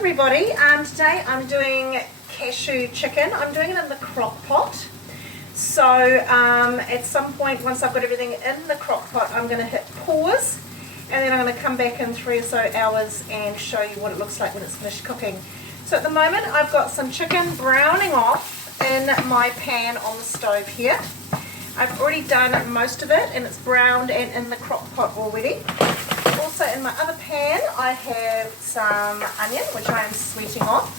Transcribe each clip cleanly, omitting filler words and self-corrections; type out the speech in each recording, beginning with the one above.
everybody, today I'm doing cashew chicken. I'm doing it in the crock pot. So at some point, once I've got everything in the crock pot, I'm going to hit pause and then I'm going to come back in 3 or so hours and show you what it looks like when it's finished cooking. So at the moment I've got some chicken browning off in my pan on the stove here. I've already done most of it and it's browned and in the crock pot already. Also in my other pan I have some onion which I am sweeting off.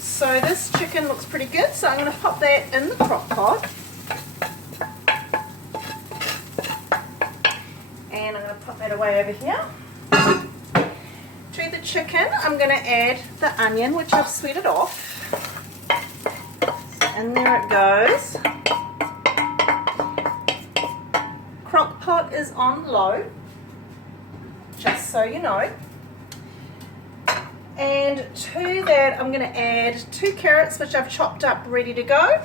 So this chicken looks pretty good, so I'm going to pop that in the crock pot. And I'm going to pop that away over here. To the chicken I'm going to add the onion which I've sweeted off. And there it goes. Crock pot is on low, just so you know. And to that I'm going to add 2 carrots which I've chopped up ready to go,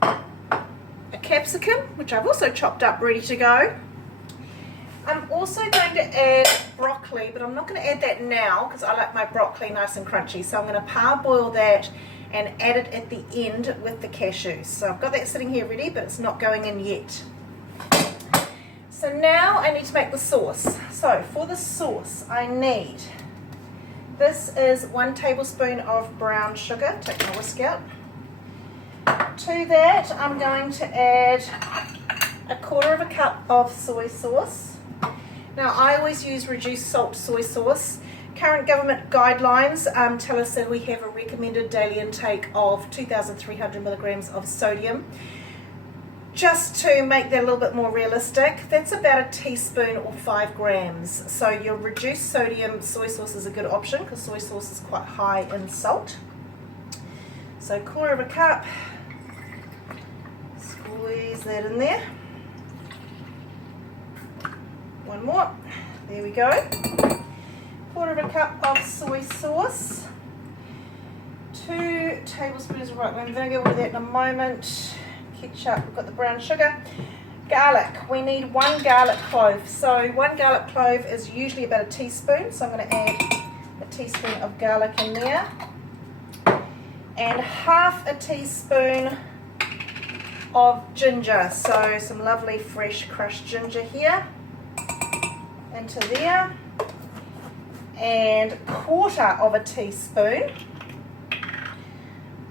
a capsicum which I've also chopped up ready to go. I'm also going to add broccoli, but I'm not going to add that now because I like my broccoli nice and crunchy, so I'm going to parboil that and add it at the end with the cashews. So I've got that sitting here ready, but it's not going in yet. So now I need to make the sauce. So for the sauce I need, this is 1 tablespoon of brown sugar. Take my whisk out. To that I'm going to add 1/4 cup of soy sauce. Now I always use reduced salt soy sauce. Current government guidelines tell us that we have a recommended daily intake of 2,300 milligrams of sodium. Just to make that a little bit more realistic, that's about a teaspoon or 5 grams. So your reduced sodium soy sauce is a good option because soy sauce is quite high in salt. So 1/4 cup, squeeze that in there. 1 more, there we go. 1/4 cup of soy sauce. 2 tablespoons of white wine vinegar, we'll do that in a moment. Ketchup, we've got the brown sugar. Garlic, we need 1 garlic clove. So 1 garlic clove is usually about a teaspoon, so I'm going to add a teaspoon of garlic in there. And 1/2 teaspoon of ginger, so some lovely fresh crushed ginger here. Into there. And 1/4 teaspoon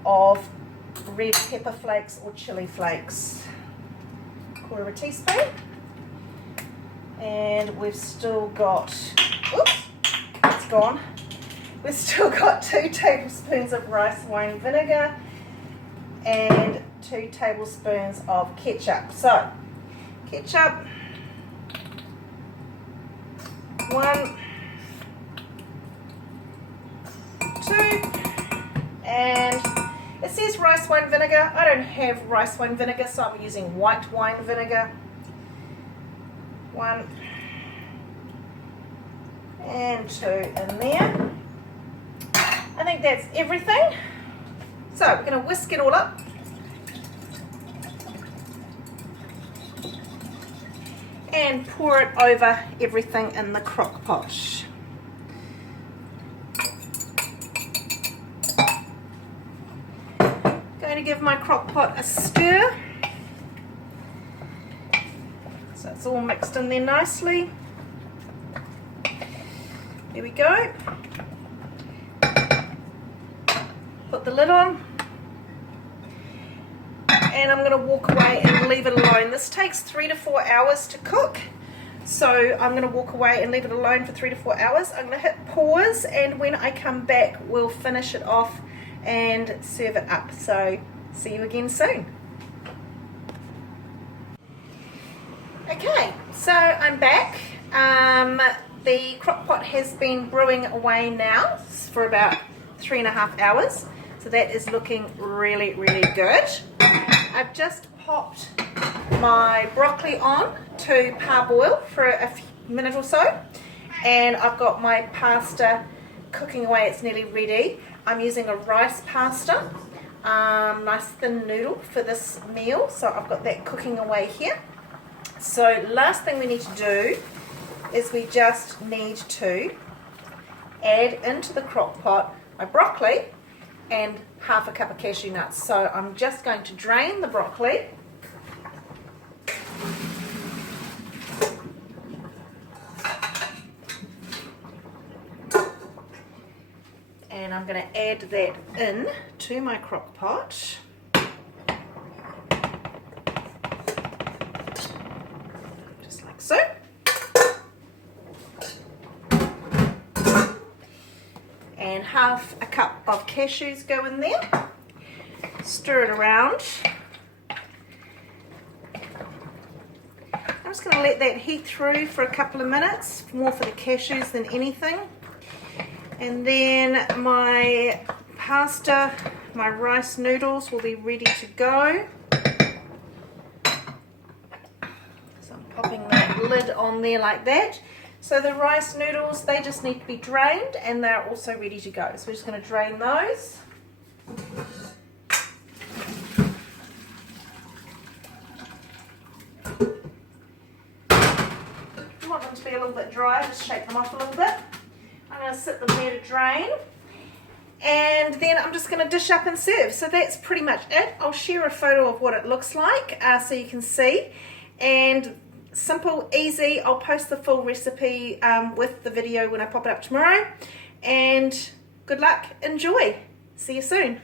of red pepper flakes or chili flakes. 1/4 teaspoon. And we've still got, oops, it's gone. We've still got 2 tablespoons of rice wine vinegar and 2 tablespoons of ketchup. So, ketchup, 1, 2, and it says rice wine vinegar. I don't have rice wine vinegar, so I'm using white wine vinegar. 1 and 2 in there. I think that's everything. So we're going to whisk it all up. And pour it over everything in the crock pot. Going to give my crock pot a stir. So it's all mixed in there nicely. There we go. Put the lid on. And I'm going to walk away and leave it alone. This takes 3 to 4 hours to cook. So I'm going to walk away and leave it alone for 3 to 4 hours. I'm going to hit pause, and when I come back we'll finish it off and serve it up. So see you again soon. Okay, so I'm back. The crock pot has been brewing away now for about 3.5 hours. So that is looking really, really good. I've just popped my broccoli on to parboil for a minute or so. And I've got my pasta cooking away, it's nearly ready. I'm using a rice pasta, nice thin noodle for this meal, so I've got that cooking away here. So last thing we need to do is we just need to add into the crock pot my broccoli and half a cup of cashew nuts. So I'm just going to drain the broccoli. And I'm going to add that in to my crock pot. Just like so. And half a cup of cashews go in there. Stir it around. I'm just going to let that heat through for a couple of minutes, more for the cashews than anything. And then my pasta, my rice noodles will be ready to go. So I'm popping that lid on there like that. So the rice noodles, they just need to be drained and they're also ready to go. So we're just going to drain those. You want them to be a little bit dry, just shake them off a little bit. I'm going to sit them there to drain. And then I'm just going to dish up and serve. So that's pretty much it. I'll share a photo of what it looks like so you can see. And simple, easy. I'll post the full recipe with the video when I pop it up tomorrow. And good luck. Enjoy. See you soon.